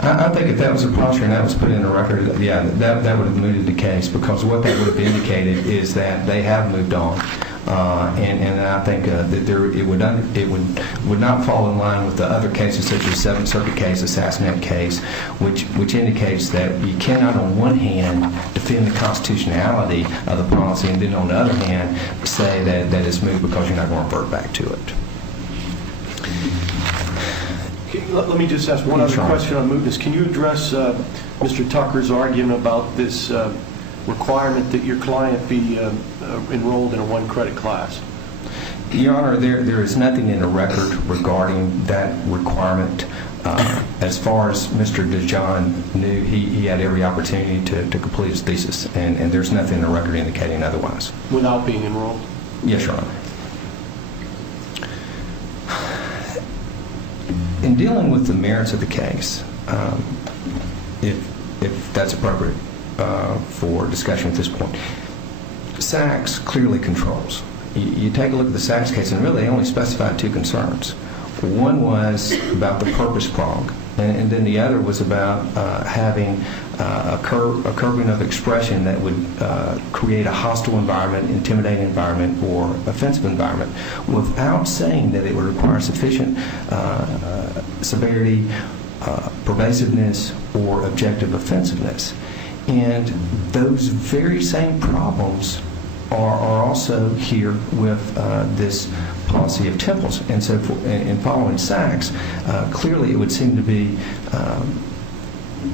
I think if that was a posture and that was put in the record, yeah, that would have mooted the case, because what that would have indicated is that they have moved on. And I think that it would not fall in line with the other cases, such as Seventh Circuit case, assassinate case, which indicates that you cannot on one hand defend the constitutionality of the policy and then on the other hand say that it's moved because you're not going to revert back to it. Let me just ask one other question on mootness. Can you address Mr. Tucker's argument about this requirement that your client be enrolled in a one-credit class? Your Honor, there is nothing in the record regarding that requirement. As far as Mr. DeJohn knew, he had every opportunity to complete his thesis, and there's nothing in the record indicating otherwise. Without being enrolled? Yes, Your Honor. In dealing with the merits of the case, if that's appropriate for discussion at this point, Sachs clearly controls. You take a look at the Sachs case, and really they only specified two concerns. One was about the purpose prong, and then the other was about having a curbing of expression that would create a hostile environment, intimidating environment, or offensive environment, without saying that it would require sufficient severity, pervasiveness, or objective offensiveness. And those very same problems are also here with this policy of Temple's. And so in following Sachs, clearly it would seem to be,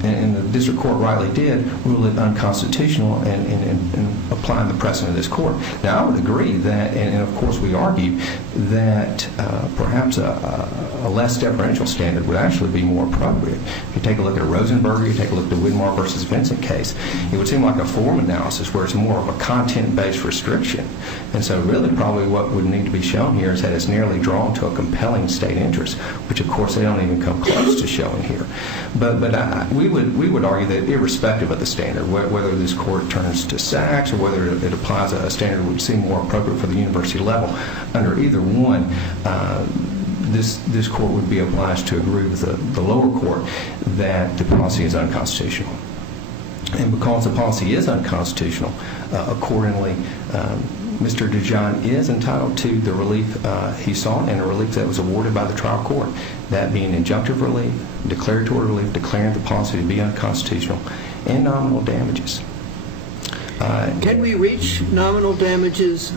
and the district court rightly did, rule it unconstitutional in applying the precedent of this court. Now, I would agree that, and of course we argue, that perhaps a less deferential standard would actually be more appropriate. If you take a look at a Rosenberger, you take a look at the Widmar versus Vincent case, it would seem like a form analysis where it's more of a content-based restriction. And so really probably what would need to be shown here is that it's nearly drawn to a compelling state interest, which of course they don't even come close to showing here. But we would argue that irrespective of the standard, whether this court turns to Sachs or whether it applies a standard that would seem more appropriate for the university level, under either one, this court would be obliged to agree with the lower court that the policy is unconstitutional. And because the policy is unconstitutional, accordingly, Mr. DeJohn is entitled to the relief he sought and a relief that was awarded by the trial court, that being injunctive relief, declaratory relief, declaring the policy to be unconstitutional, and nominal damages. Can we reach nominal damages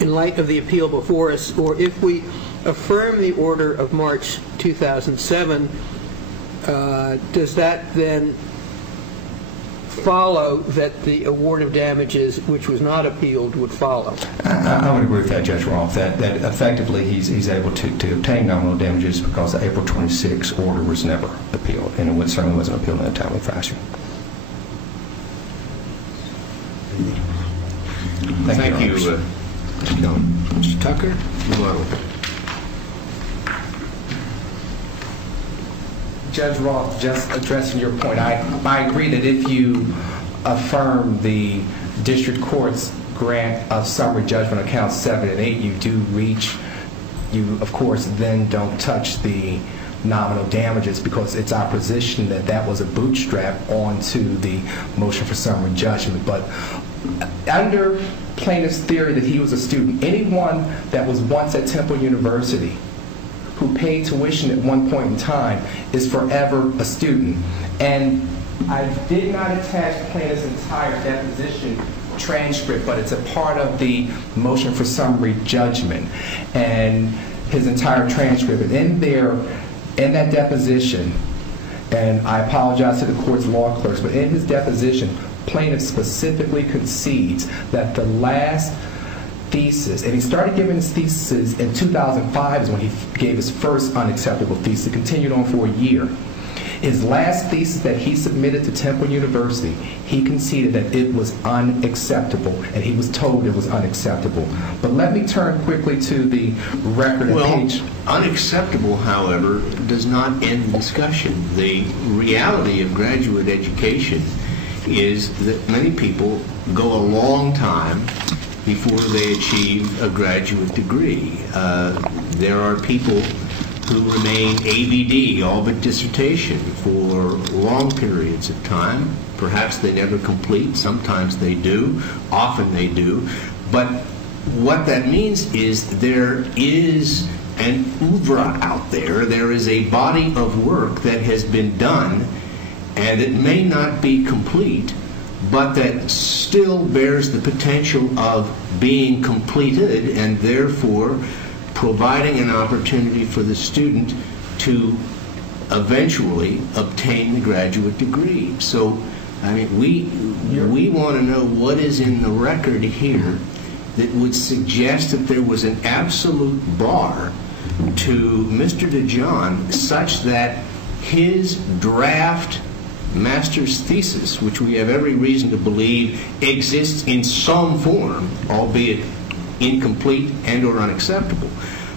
in light of the appeal before us, or if we affirm the order of March 2007, does that then follow that the award of damages, which was not appealed, would follow? I would agree with that, Judge Rolfe, that effectively he's able to obtain nominal damages because the April 26 order was never appealed, and it certainly wasn't appealed in a timely fashion. Thank you, Mr. Tucker. Judge Roth, just addressing your point, I agree that if you affirm the district court's grant of summary judgment on counts 7 and 8, you of course then don't touch the nominal damages, because it's our position that that was a bootstrap onto the motion for summary judgment. But under plaintiff's theory that he was a student, anyone that was once at Temple University who paid tuition at one point in time is forever a student. And I did not attach plaintiff's entire deposition transcript, but it's a part of the motion for summary judgment and his entire transcript. And in that deposition, and I apologize to the court's law clerks, but in his deposition, plaintiff specifically concedes that the last thesis, and he started giving his theses in 2005 is when he gave his first unacceptable thesis. It continued on for a year. His last thesis that he submitted to Temple University, he conceded that it was unacceptable, and he was told it was unacceptable. But let me turn quickly to the record at page... Unacceptable, however, does not end the discussion. The reality of graduate education is that many people go a long time before they achieve a graduate degree. There are people who remain ABD, all but dissertation, for long periods of time. Perhaps they never complete. Sometimes they do. Often they do. But what that means is there is an oeuvre out there. There is a body of work that has been done, and it may not be complete, but that still bears the potential of being completed, and therefore providing an opportunity for the student to eventually obtain the graduate degree. So, I mean, we want to know what is in the record here that would suggest that there was an absolute bar to Mr. DeJohn such that his draft master's thesis, which we have every reason to believe exists in some form, albeit incomplete and or unacceptable,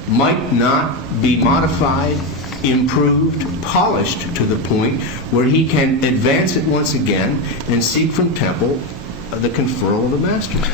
might not be modified, improved, polished to the point where he can advance it once again and seek from Temple the conferral of a master's?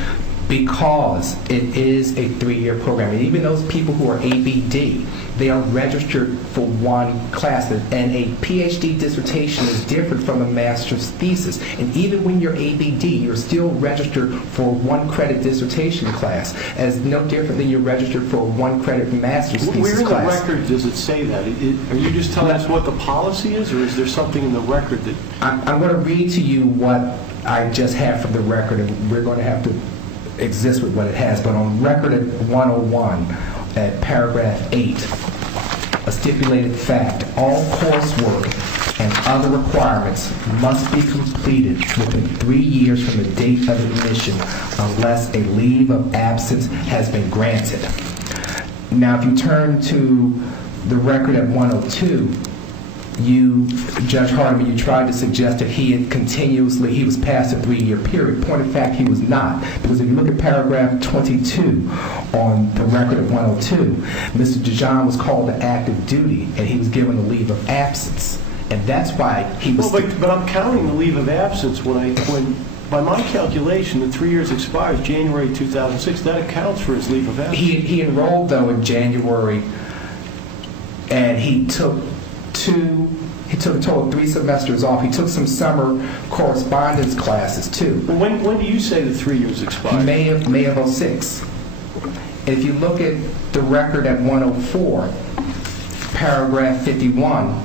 Because it is a 3-year program. And even those people who are ABD, they are registered for one class. And a PhD dissertation is different from a master's thesis. And even when you're ABD, you're still registered for 1-credit dissertation class, as no different than you're registered for a 1-credit master's thesis Where in the class. record does it say that? Are you just telling us what the policy is, or is there something in the record that... I'm going to read to you what I just have from the record, and we're going to have to exist with what it has. But on record at 101, at paragraph 8, a stipulated fact: all coursework and other requirements must be completed within 3 years from the date of admission unless a leave of absence has been granted. Now, if you turn to the record at 102, Judge Hardiman, you tried to suggest that he was past a 3-year period. Point of fact, he was not. Because if you look at paragraph 22 on the record at 102, Mr. DeJohn was called to active duty, and he was given a leave of absence. And that's why he was... Well, but I'm counting the leave of absence when by my calculation, the 3 years expires January 2006. That accounts for his leave of absence. He enrolled, though, in January, and he took a total of 3 semesters off. He took some summer correspondence classes, too. Well, when do you say the 3 years expire? May of 06. And if you look at the record at 104, paragraph 51,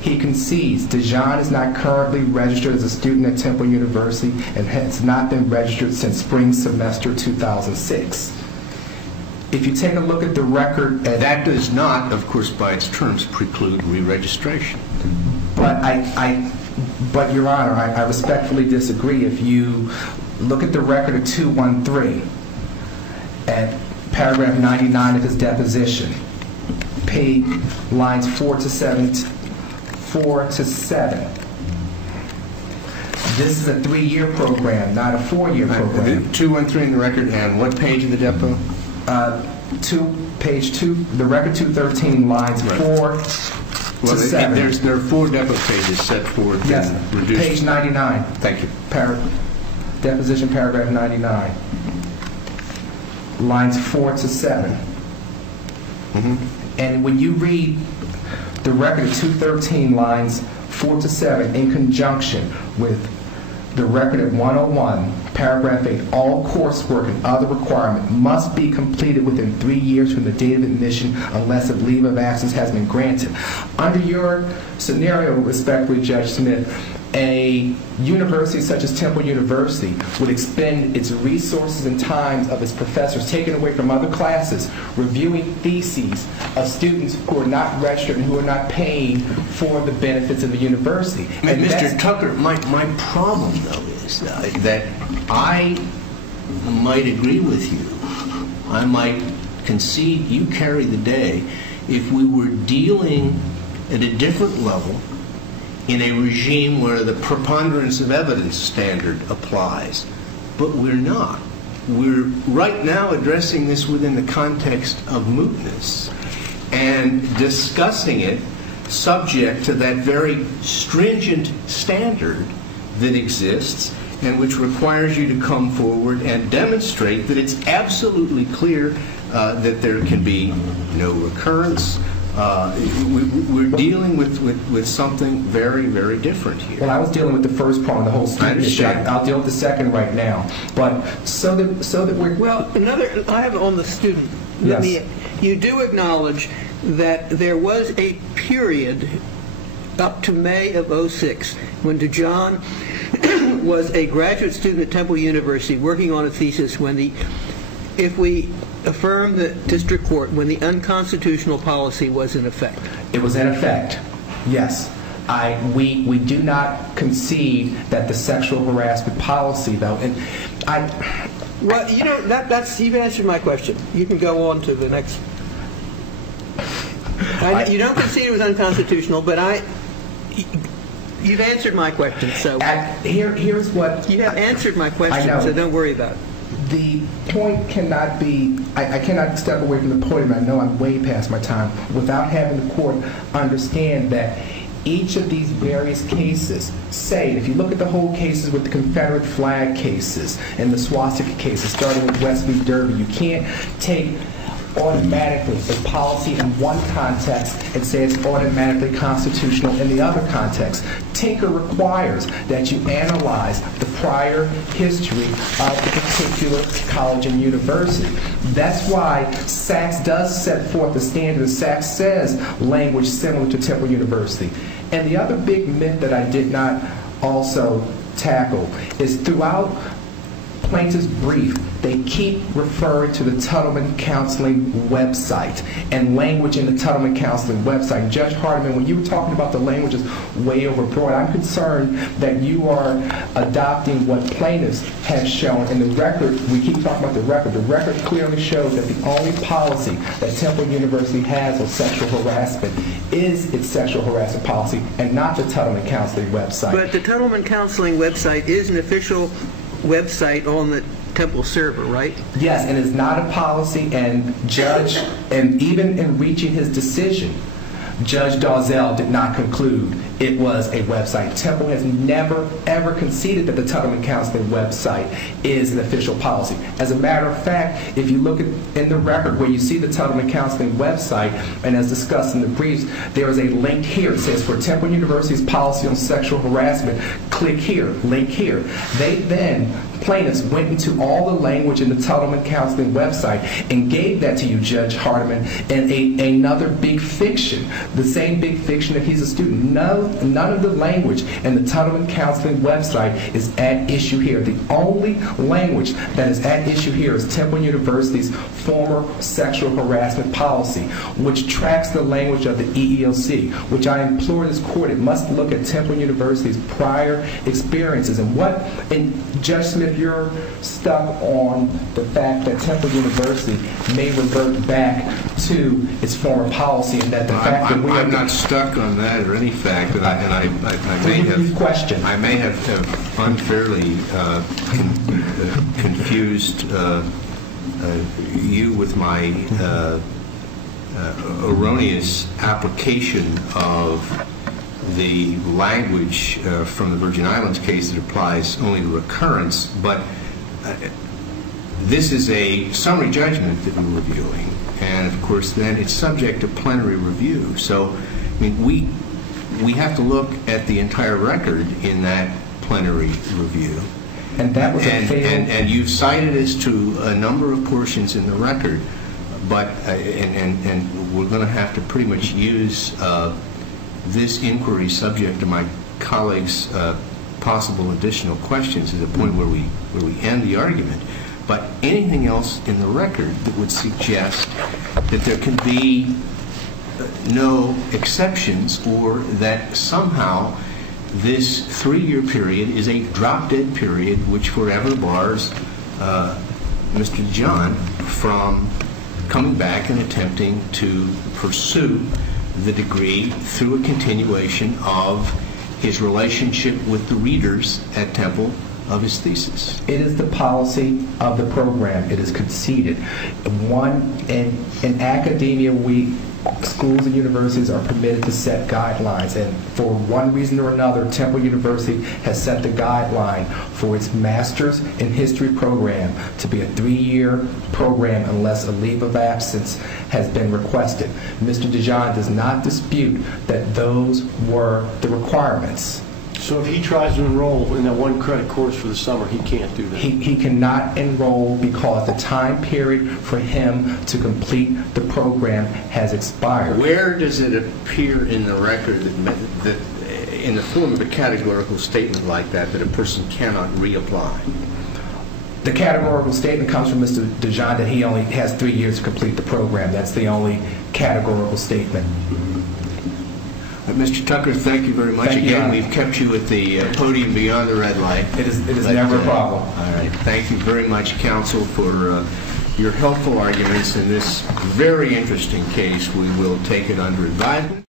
he concedes DeJohn is not currently registered as a student at Temple University and has not been registered since spring semester 2006. If you take a look at the record... That does not, of course, by its terms, preclude re-registration. But, Your Honor, I respectfully disagree. If you look at the record of 213, at paragraph 99 of his deposition, lines 4 to 7, this is a 3-year program, not a 4-year program. 213 in the record, and what page of the depo? Page 2, the record 213, lines 4 to 7. There are 4 depo pages set forth. Yes, and reduced. page 99. Thank you. Deposition paragraph 99, lines 4 to 7. Mm-hmm. And when you read the record of 213, lines 4 to 7, in conjunction with the record at 101, paragraph 8, all coursework and other requirements must be completed within 3 years from the date of admission unless a leave of absence has been granted. Under your scenario, respectfully, Judge Smith, a university such as Temple University would expend its resources and times of its professors taken away from other classes reviewing theses of students who are not registered and who are not paying for the benefits of the university. And Mr. Tucker, my problem, though, is that I might agree with you. I might concede you carry the day if we were dealing at a different level in a regime where the preponderance of evidence standard applies. But we're not. We're right now addressing this within the context of mootness and discussing it subject to that very stringent standard that exists and which requires you to come forward and demonstrate that it's absolutely clear that there can be no recurrence. We're dealing with something very, very different here. Well, I was dealing with the first part of the whole student issue. I'll deal with the second right now. But so that we're... Well, I have on the student. Yes. You do acknowledge that there was a period up to May of 06 when DeJohn was a graduate student at Temple University working on a thesis if we affirm the district court, when the unconstitutional policy was in effect. It was in effect, yes. We do not concede that the sexual harassment policy, though, and Well, that's you've answered my question. You can go on to the next. You don't concede it was unconstitutional, but you've answered my question. So here's what you have answered my question. So don't worry about it. The point cannot be, I cannot step away from the podium. I know I'm way past my time without having the court understand that each of these various cases say, if you look at the whole cases with the Confederate flag cases and the swastika cases, starting with West v. Derby, you can't take automatically a policy in one context and say it's automatically constitutional in the other context. Tinker requires that you analyze the prior history of the particular college and university. That's why Sachs does set forth the standard. Sachs says language similar to Temple University. And the other big myth that I did not also tackle is throughout plaintiff's brief, they keep referring to the Tuttleman Counseling website and language in the Tuttleman Counseling website. Judge Hardiman, when you were talking about the language is way overbroad, I'm concerned that you are adopting what plaintiffs have shown. In the record, we keep talking about the record clearly shows that the only policy that Temple University has on sexual harassment is its sexual harassment policy and not the Tuttleman Counseling website. But the Tuttleman Counseling website is an official website on the Temple server, right? Yes, and it's not a policy, and even in reaching his decision, Judge Dalzell did not conclude it was a website. Temple has never, ever conceded that the Tuttleman Counseling website is an official policy. As a matter of fact, if you look in the record where you see the Tuttleman Counseling website, and as discussed in the briefs, there is a link here. It says, for Temple University's policy on sexual harassment, click here, link here. They then, plaintiffs, went into all the language in the Tuttleman Counseling website and gave that to you, Judge Hardiman, in another big fiction, the same big fiction that he's a student. None of the language in the Tuttleman Counseling website is at issue here. The only language that is at issue here is Temple University's former sexual harassment policy, which tracks the language of the EEOC, which I implore this court, it must look at Temple University's prior experiences. And Judge Smith, you're stuck on the fact that Temple University may revert back to its former policy, and that the fact that I'm not stuck on that or any fact, and I may have unfairly confused you with my erroneous application of the language from the Virgin Islands case that applies only to recurrence, but this is a summary judgment that we're reviewing, and of course then it's subject to plenary review. So, I mean, we have to look at the entire record in that plenary review. And that was and you've cited us to a number of portions in the record, but and we're going to have to pretty much use this inquiry subject to my colleagues' possible additional questions at the point where we end the argument. But anything else in the record that would suggest that there can be no exceptions, or that somehow this 3-year period is a drop-dead period which forever bars Mr. DeJohn from coming back and attempting to pursue the degree through a continuation of his relationship with the readers at Temple of his thesis. It is the policy of the program. It is conceded. In academia, schools and universities are permitted to set guidelines, and for one reason or another, Temple University has set the guideline for its Master's in History program to be a 3-year program unless a leave of absence has been requested. Mr. DeJohn does not dispute that those were the requirements. So if he tries to enroll in that one credit course for the summer, he can't do that? He cannot enroll because the time period for him to complete the program has expired. Where does it appear in the record that in the form of a categorical statement like that a person cannot reapply? The categorical statement comes from Mr. DeJohn that he only has 3 years to complete the program. That's the only categorical statement. Mr. Tucker, thank you very much. Again, we've kept you at the podium beyond the red light. It is never a problem. All right. Thank you very much, counsel, for your helpful arguments in this very interesting case. We will take it under advisement.